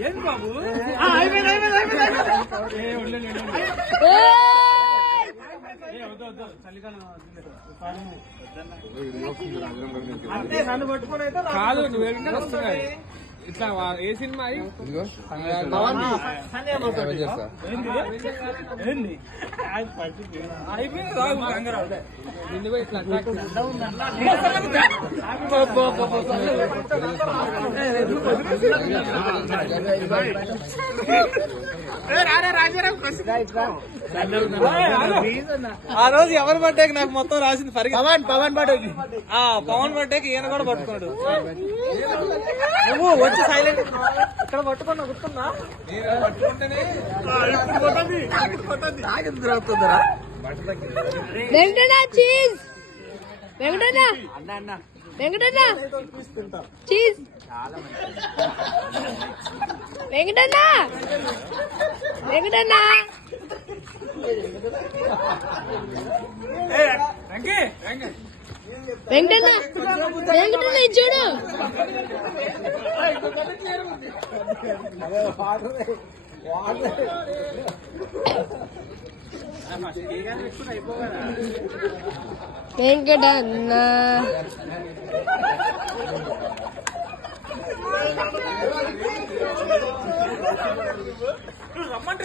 ఏం బాబు అంటే నన్ను పట్టుకుని అయితే కాదు నువ్వు వస్తున్నాయి ఇట్లా ఏ సినిమా ఆ రోజు ఎవరు పట్టాక నాకు మొత్తం రాసింది పవన్ పట్టాకి పవన్ పట్టాకి ఈయన కూడా పట్టుకున్నాడు నువ్వు వచ్చి సైలెంట్ ఇక్కడ పట్టుకున్నా గుర్తుందా వెంకటనా చీజ్ వెంకటనా వెంకటనా చీజ్ వెంకటనా వెంకటనా వెంకటనా వెంకటనా చూడు వెంకటన్నా రమ్మంటే